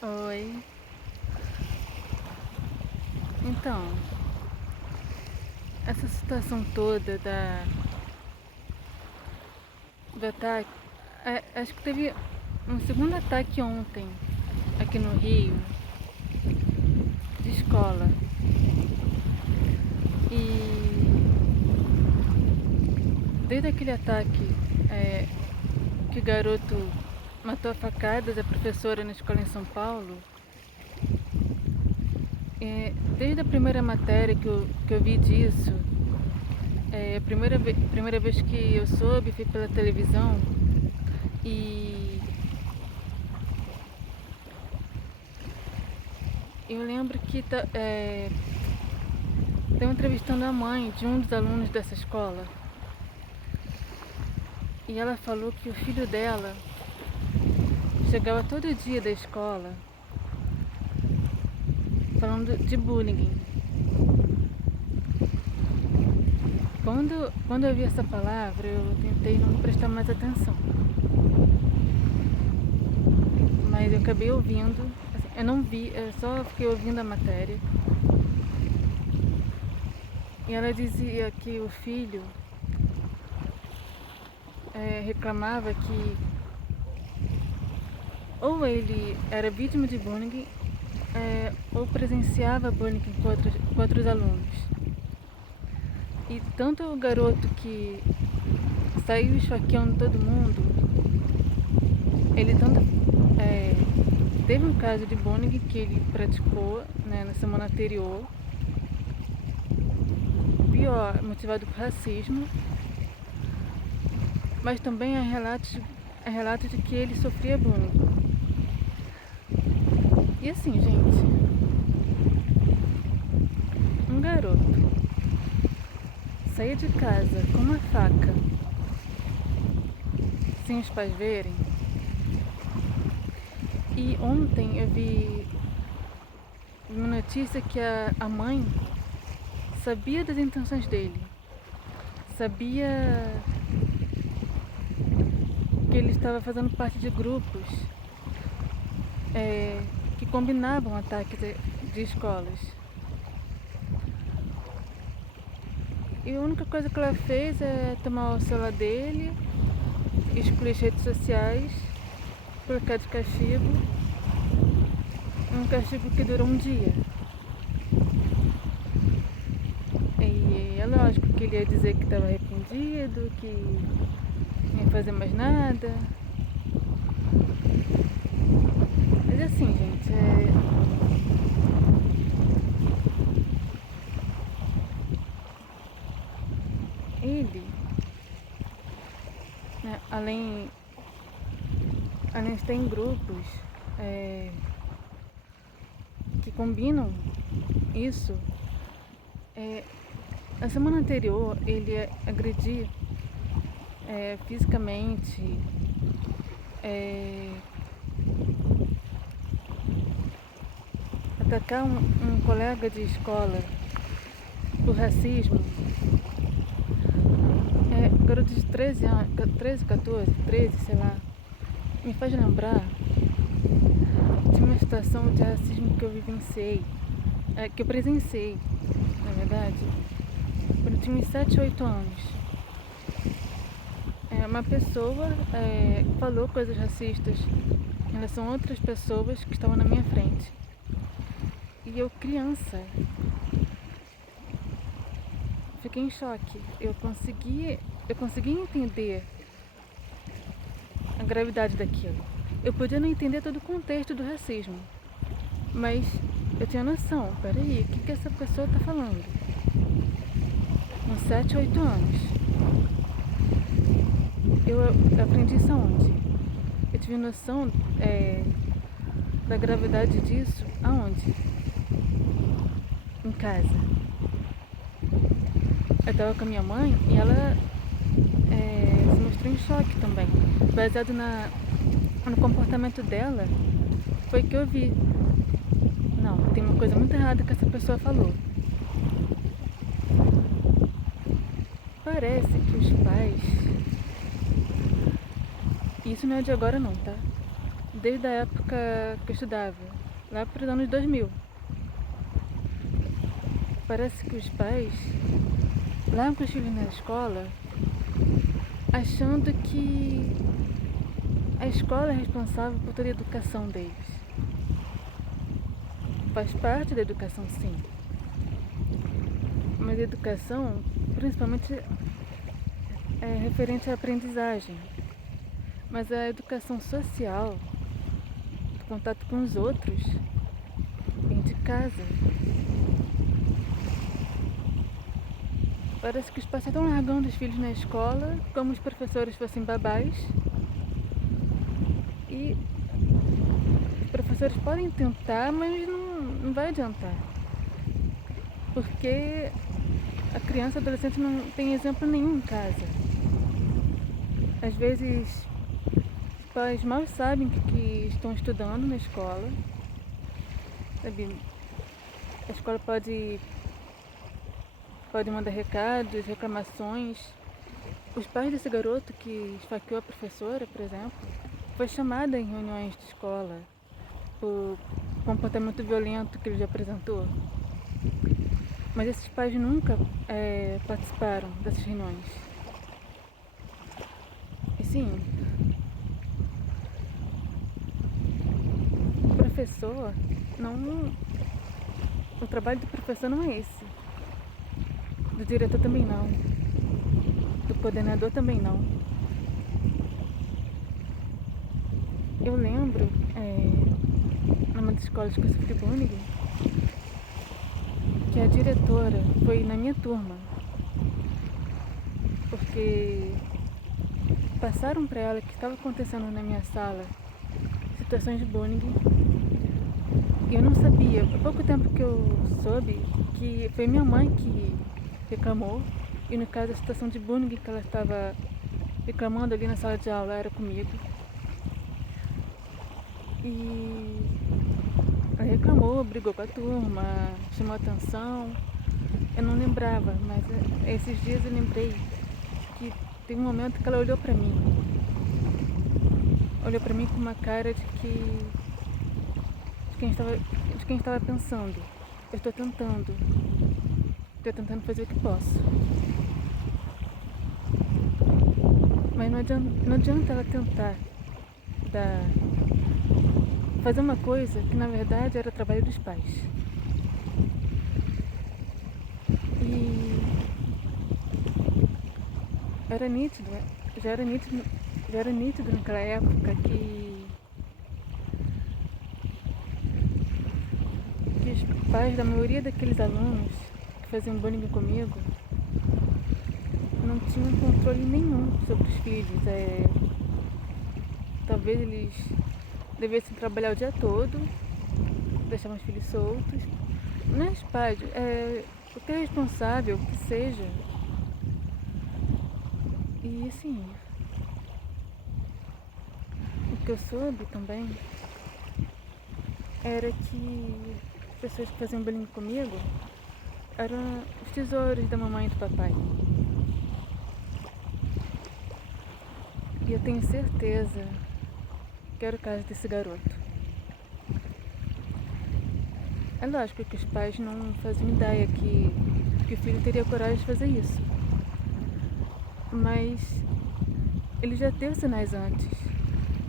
Oi. Então, essa situação toda do ataque, acho que teve um segundo ataque ontem, aqui no Rio, de escola. E desde aquele ataque que o garoto matou a facadas a professora na escola em São Paulo, desde a primeira matéria que eu vi disso, a primeira vez que eu soube foi pela televisão. E eu lembro que estão entrevistando a mãe de um dos alunos dessa escola. E ela falou que o filho dela chegava todo dia da escola falando de bullying. Quando eu vi essa palavra, eu tentei não prestar mais atenção. Mas eu acabei ouvindo, assim, eu não vi, eu só fiquei ouvindo a matéria. E ela dizia que o filho reclamava que ou ele era vítima de bullying ou presenciava bullying com outros alunos. E tanto o garoto que saiu esfaqueando todo mundo, ele tanto teve um caso de bullying que ele praticou, né, na semana anterior, pior, motivado por racismo, mas também há relatos de que ele sofria bullying. E assim, gente, um garoto sair de casa com uma faca sem os pais verem. E ontem eu vi uma notícia que a mãe sabia das intenções dele, sabia que ele estava fazendo parte de grupos que combinavam ataques de escolas. E a única coisa que ela fez é tomar o celular dele, excluir as redes sociais, colocar de castigo, um castigo que durou um dia. E é lógico que ele ia dizer que estava arrependido, que não ia fazer mais nada. Mas assim, gente, ele, né, além de estar em grupos que combinam isso, na semana anterior ele ia agredir fisicamente, atacar um colega de escola por racismo. Garoto de 13 anos, 13, 14, 13, sei lá, me faz lembrar de uma situação de racismo que eu vivenciei, que eu presenciei, na verdade, quando eu tinha uns 7, 8 anos. Uma pessoa falou coisas racistas em relação a outras pessoas que estavam na minha frente. E eu, criança, fiquei em choque. Eu consegui entender a gravidade daquilo. Eu podia não entender todo o contexto do racismo, mas eu tinha noção. Peraí, o que essa pessoa está falando? Com 7, 8 anos. Eu aprendi isso aonde? Eu tive noção da gravidade disso aonde? Em casa. Eu estava com a minha mãe e ela se mostrou em choque também. Baseado no comportamento dela, foi que eu vi. Não, tem uma coisa muito errada que essa pessoa falou. Parece que os pais... Isso não é de agora não, tá? desde a época que eu estudava, lá para os anos 2000. Parece que os pais levam os filhos na escola achando que a escola é responsável por toda a educação deles. Faz parte da educação, sim. Mas a educação, principalmente, é referente à aprendizagem. Mas a educação social, do contato com os outros, vem de casa. Parece que os pais estão largando os filhos na escola como os professores fossem babás. E os professores podem tentar, mas não vai adiantar. Porque a criança e adolescente não tem exemplo nenhum em casa. Às vezes, os pais mal sabem que estão estudando na escola. Sabe? A escola pode mandar recados, reclamações. Os pais desse garoto que esfaqueou a professora, por exemplo, foi chamada em reuniões de escola por comportamento violento que ele já apresentou. Mas esses pais nunca participaram dessas reuniões. E sim, o professor não... O trabalho do professor não é esse. Do diretor também não. Do coordenador também não. Eu lembro, numa das escolas que eu sofri bullying, que a diretora foi na minha turma. Porque passaram para ela que estava acontecendo na minha sala situações de bullying. E eu não sabia. Há pouco tempo que eu soube que foi minha mãe que reclamou. E no caso a situação de bullying que ela estava reclamando ali na sala de aula era comigo. E ela reclamou, brigou com a turma, chamou atenção. Eu não lembrava, mas esses dias eu lembrei que teve um momento que ela olhou pra mim. Olhou pra mim com uma cara de quem estava pensando. Eu estou tentando fazer o que posso. Mas não adianta ela tentar fazer uma coisa que na verdade era trabalho dos pais. E já era nítido naquela época que os pais da maioria daqueles alunos que faziam bullying comigo não tinham controle nenhum sobre os filhos. Talvez eles devessem trabalhar o dia todo, deixar os filhos soltos. Não é os pais, qualquer responsável que seja. E assim, o que eu soube também era que as pessoas que faziam bullying comigo eram os tesouros da mamãe e do papai. E eu tenho certeza que era o caso desse garoto. É lógico que os pais não faziam ideia que o filho teria coragem de fazer isso. Mas ele já teve sinais antes.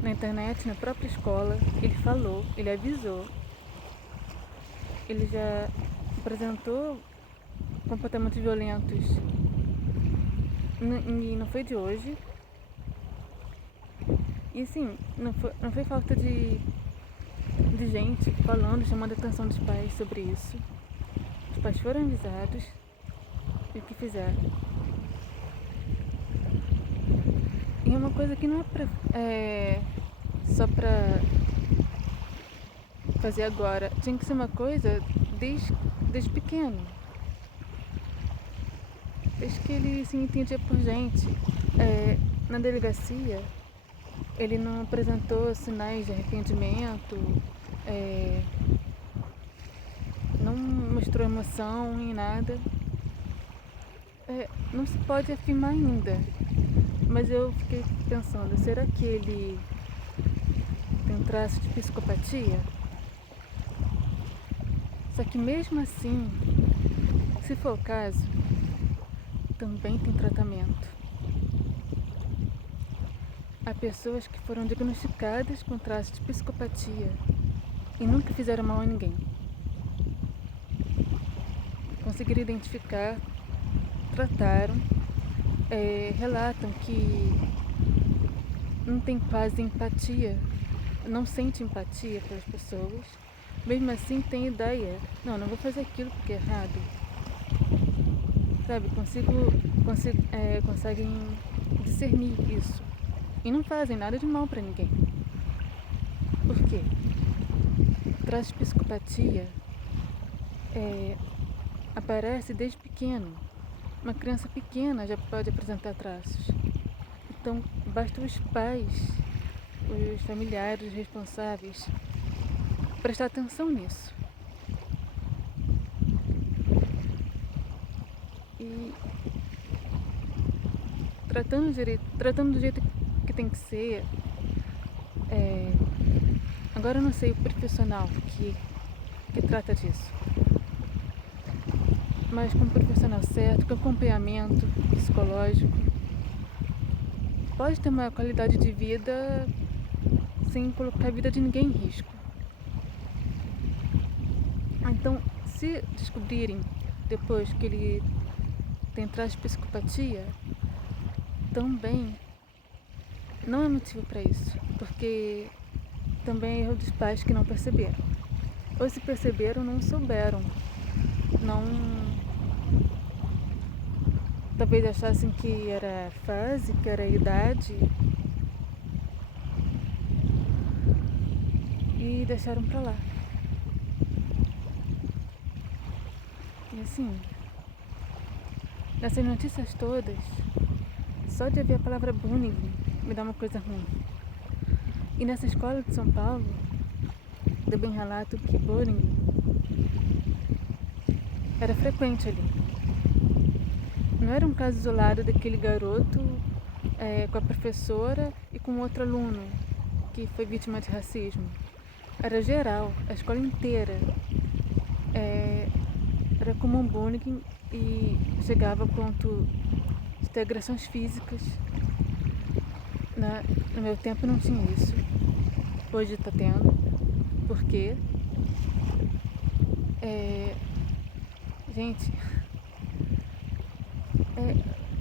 Na internet, na própria escola, ele falou, ele avisou. Ele já apresentou comportamentos violentos. E não foi de hoje. E assim, não foi falta de gente falando, chamando a atenção dos pais sobre isso. Os pais foram avisados e o que fizeram. E é uma coisa que não é só pra fazer agora. Tinha que ser uma coisa desde pequeno. Desde que ele se entendia por gente. Na delegacia, ele não apresentou sinais de arrependimento, não mostrou emoção em nada. Não se pode afirmar ainda, mas eu fiquei pensando, será que ele tem um traço de psicopatia. Só que mesmo assim, se for o caso, também tem tratamento. Há pessoas que foram diagnosticadas com traços de psicopatia e nunca fizeram mal a ninguém. Conseguiram identificar, trataram, relatam que não tem quase empatia, não sente empatia pelas pessoas, mesmo assim tem ideia, não vou fazer aquilo porque é errado. Sabe, conseguem discernir isso e não fazem nada de mal para ninguém. Por quê? Traço de psicopatia aparece desde pequeno. Uma criança pequena já pode apresentar traços. Então, basta os pais, os familiares, os responsáveis, prestar atenção nisso. E tratando do jeito que tem que ser. Agora eu não sei o profissional que trata disso. Mas com o profissional certo, com acompanhamento psicológico, pode ter uma qualidade de vida sem colocar a vida de ninguém em risco. Então, se descobrirem depois que ele tem traços de psicopatia, também não é motivo para isso, porque também é erro dos pais que não perceberam. Ou se perceberam, não souberam. Talvez achassem que era fase, que era idade, e deixaram pra lá. E assim, nessas notícias todas, só de ouvir a palavra bullying me dá uma coisa ruim. E nessa escola de São Paulo, deu bem relato que bullying era frequente ali. Não era um caso isolado daquele garoto com a professora e com outro aluno que foi vítima de racismo. Era geral, a escola inteira. Era comum bullying e chegava a ponto de ter agressões físicas. No meu tempo não tinha isso. Hoje está tendo. Por quê? Gente,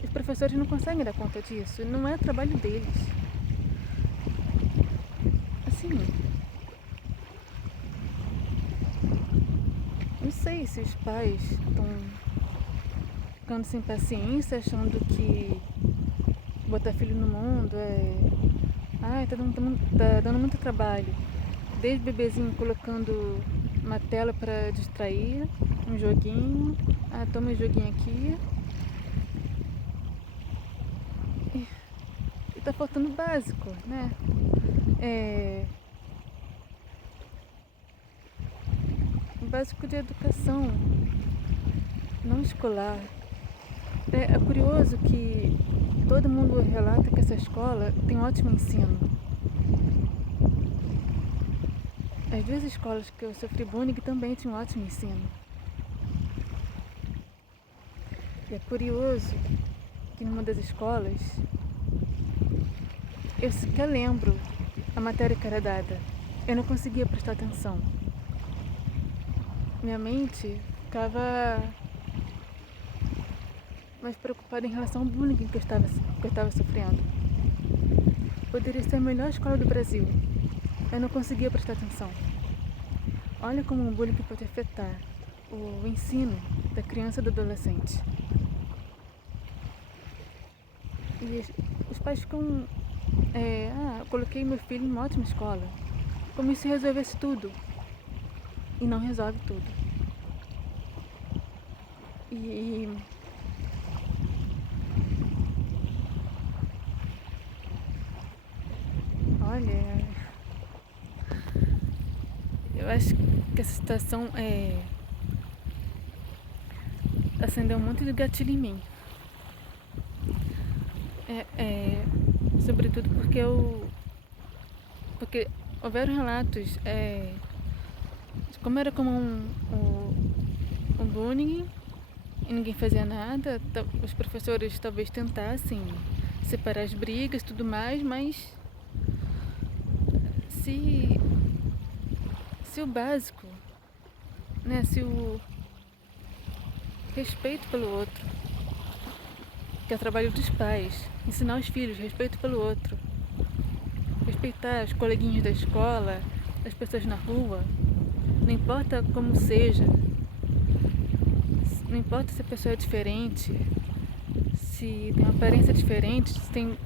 os professores não conseguem dar conta disso. Não é trabalho deles. Assim, não sei se os pais estão ficando sem paciência, achando que botar filho no mundo tá dando muito trabalho. Desde bebezinho colocando uma tela para distrair, um joguinho, toma um joguinho aqui. E tá faltando o básico, né? O básico de educação, não escolar. É curioso que todo mundo relata que essa escola tem um ótimo ensino. As duas escolas que eu sofri bullying também tinham um ótimo ensino. E é curioso que numa das escolas eu sequer lembro a matéria que era dada. Eu não conseguia prestar atenção. Minha mente ficava mais preocupada em relação ao bullying que eu estava sofrendo. Poderia ser a melhor escola do Brasil. Eu não conseguia prestar atenção. Olha como um bullying pode afetar o ensino da criança e do adolescente. E os pais ficam... eu coloquei meu filho em uma ótima escola. Como se resolvesse tudo. E não resolve tudo. Olha, eu acho que essa situação acendeu um monte de gatilho em mim. Sobretudo porque houveram relatos de como era comum o bullying e ninguém fazia nada. Os professores talvez tentassem separar as brigas e tudo mais, mas se o básico, né, se o respeito pelo outro, que é o trabalho dos pais, ensinar os filhos respeito pelo outro, respeitar os coleguinhas da escola, as pessoas na rua, não importa como seja, não importa se a pessoa é diferente, se tem uma aparência diferente, se tem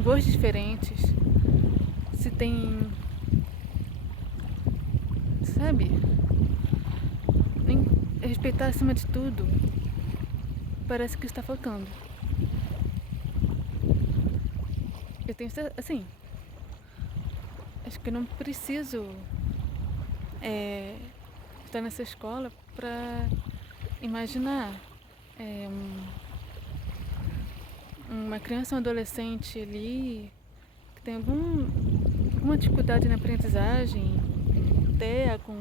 gostos diferentes, se tem, sabe, respeitar acima de tudo. Parece que está faltando. Eu tenho, assim, acho que eu não preciso estar nessa escola para imaginar uma criança ou um adolescente ali que tem alguma dificuldade na aprendizagem, TEA, com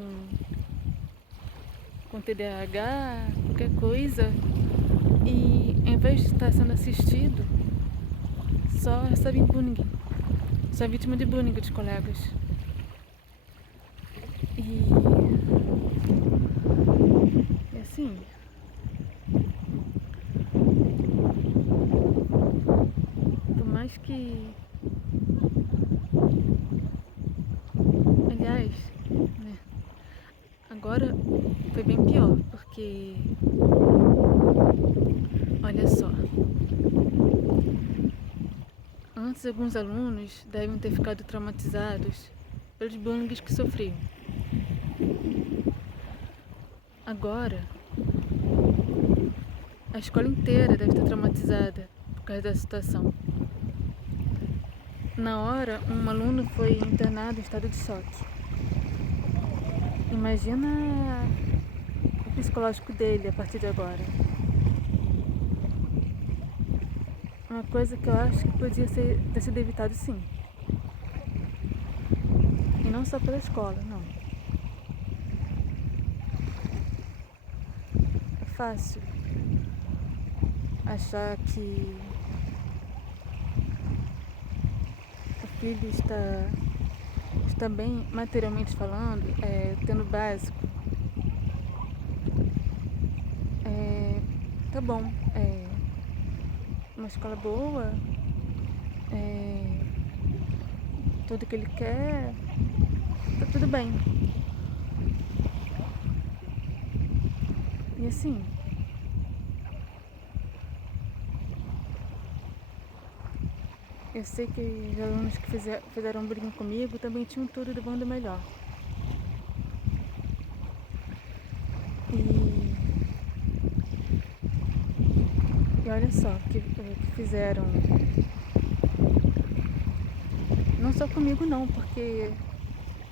TDAH, qualquer coisa, e em vez de estar sendo assistido, só recebe bullying, só é vítima de bullying dos colegas. E assim, por mais que, aliás, né, agora foi bem pior, porque olha só, antes alguns alunos devem ter ficado traumatizados pelos bullying que sofriam. Agora, a escola inteira deve estar traumatizada por causa da situação. Na hora, um aluno foi internado em estado de choque. Imagina o psicológico dele a partir de agora. Uma coisa que eu acho que podia ter sido evitado, sim. E não só pela escola, não. É fácil achar que o filho está bem materialmente falando, tendo básico. Tá bom. Uma escola boa, tudo que ele quer, tá tudo bem. E assim, eu sei que os alunos que fizeram bullying comigo também tinham tudo do bom e do melhor. E olha só, que fizeram, não só comigo não, porque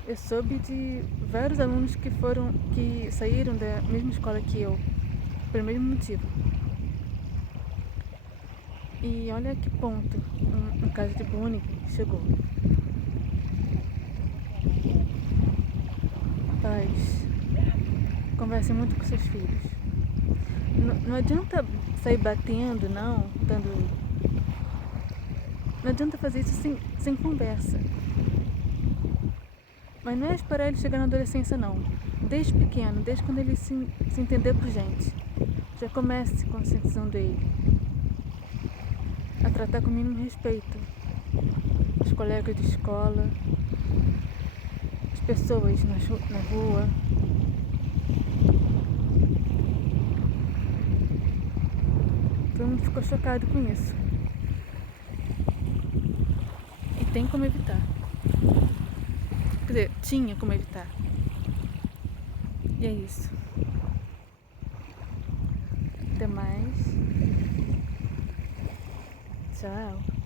eu soube de vários alunos que saíram da mesma escola que eu, pelo mesmo motivo. E olha que ponto um caso de bullying chegou. Pais, conversem muito com seus filhos. Não adianta sair batendo, não adianta fazer isso sem conversa. Mas não é esperar ele chegar na adolescência, não. Desde pequeno, desde quando ele se entender por gente, já comece com a conscientização dele a tratar com o mínimo respeito os colegas de escola, as pessoas na rua. Todo mundo ficou chocado com isso. E tem como evitar. Quer dizer, tinha como evitar. E é isso. Até mais. Tchau.